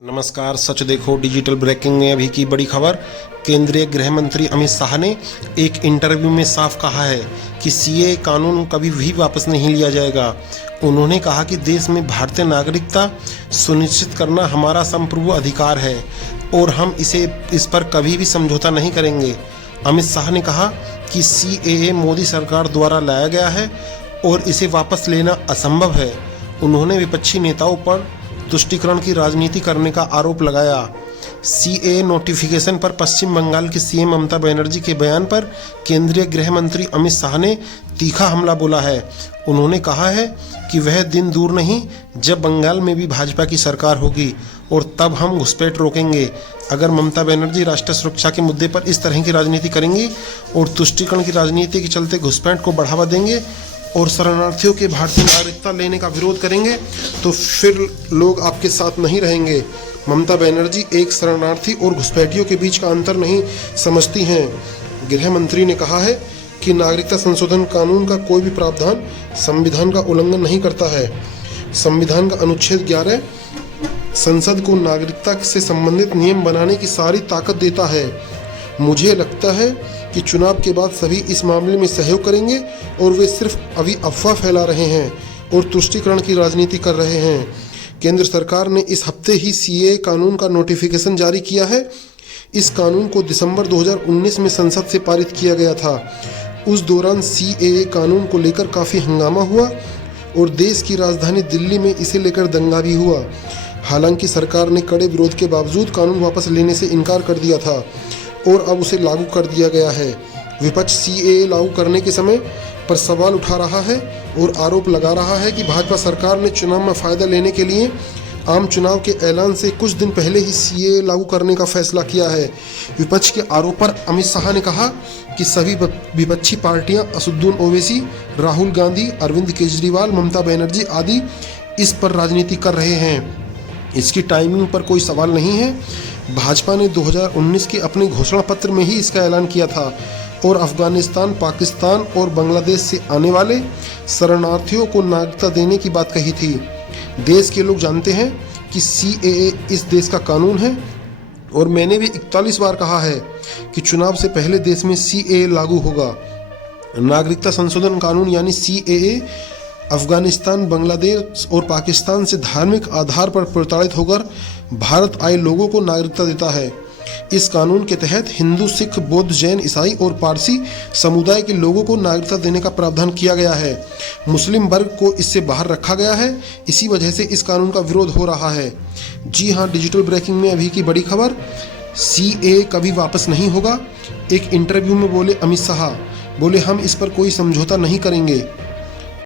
नमस्कार, सच देखो digital breaking में अभी की बड़ी खबर। केंद्रीय गृह मंत्री अमित शाह ने एक इंटरव्यू में साफ कहा है कि सीए कानून कभी भी वापस नहीं लिया जाएगा। उन्होंने कहा कि देश में भारतीय नागरिकता सुनिश्चित करना हमारा संप्रभु अधिकार है और हम इस पर कभी भी समझौता नहीं करेंगे। अमित शाह ने कहा कि सीएए मोदी सरकार द्वारा लाया गया है और इसे वापस लेना असंभव है। उन्होंने विपक्षी नेताओं पर तुष्टीकरण की राजनीति करने का आरोप लगाया। सीएए नोटिफिकेशन पर पश्चिम बंगाल की सीएम ममता बनर्जी के बयान पर केंद्रीय गृह मंत्री अमित शाह ने तीखा हमला बोला है। उन्होंने कहा है कि वह दिन दूर नहीं जब बंगाल में भी भाजपा की सरकार होगी और तब हम घुसपैठ रोकेंगे। अगर ममता बनर्जी राष्ट्रीय सुरक्षा के मुद्दे पर इस तरह की राजनीति करेंगी और तुष्टीकरण की राजनीति के चलते घुसपैठ को बढ़ावा देंगे और शरणार्थियों के भारतीय नागरिकता लेने का विरोध करेंगे तो फिर लोग आपके साथ नहीं रहेंगे। ममता बनर्जी एक शरणार्थी और घुसपैठियों के बीच का अंतर नहीं समझती हैं। गृह मंत्री ने कहा है कि नागरिकता संशोधन कानून का कोई भी प्रावधान संविधान का उल्लंघन नहीं करता है। संविधान का अनुच्छेद 11 संसद को नागरिकता से संबंधित नियम बनाने की सारी ताकत देता है। मुझे लगता है कि चुनाव के बाद सभी इस मामले में सहयोग करेंगे और वे सिर्फ अभी अफवाह फैला रहे हैं और तुष्टीकरण की राजनीति कर रहे हैं। केंद्र सरकार ने इस हफ्ते ही सीएए कानून का नोटिफिकेशन जारी किया है। इस कानून को दिसंबर 2019 में संसद से पारित किया गया था। उस दौरान सीएए कानून को लेकर काफ़ी हंगामा हुआ और देश की राजधानी दिल्ली में इसे लेकर दंगा भी हुआ। हालांकि सरकार ने कड़े विरोध के बावजूद कानून वापस लेने से इनकार कर दिया था और अब उसे लागू कर दिया गया है। विपक्ष सीएए लागू करने के समय पर सवाल उठा रहा है और आरोप लगा रहा है कि भाजपा सरकार ने चुनाव में फ़ायदा लेने के लिए आम चुनाव के ऐलान से कुछ दिन पहले ही सीएए लागू करने का फैसला किया है। विपक्ष के आरोप पर अमित शाह ने कहा कि सभी विपक्षी पार्टियां असदुद्दीन ओवैसी, राहुल गांधी, अरविंद केजरीवाल, ममता बनर्जी आदि इस पर राजनीति कर रहे हैं। इसकी टाइमिंग पर कोई सवाल नहीं है। भाजपा ने 2019 के अपने घोषणा पत्र में ही इसका ऐलान किया था और अफगानिस्तान, पाकिस्तान और बांग्लादेश से आने वाले शरणार्थियों को नागरिकता देने की बात कही थी। देश के लोग जानते हैं कि सीएए इस देश का कानून है और मैंने भी 41 बार कहा है कि चुनाव से पहले देश में सीएए लागू होगा। नागरिकता संशोधन कानून यानी सीएए अफगानिस्तान, बांग्लादेश और पाकिस्तान से धार्मिक आधार पर प्रताड़ित होकर भारत आए लोगों को नागरिकता देता है। इस कानून के तहत हिंदू, सिख, बौद्ध, जैन, ईसाई और पारसी समुदाय के लोगों को नागरिकता देने का प्रावधान किया गया है। मुस्लिम वर्ग को इससे बाहर रखा गया है। इसी वजह से इस कानून का विरोध हो रहा है। जी हाँ, डिजिटल ब्रेकिंग में अभी की बड़ी खबर। सीएए कभी वापस नहीं होगा। एक इंटरव्यू में बोले अमित शाह, बोले हम इस पर कोई समझौता नहीं करेंगे।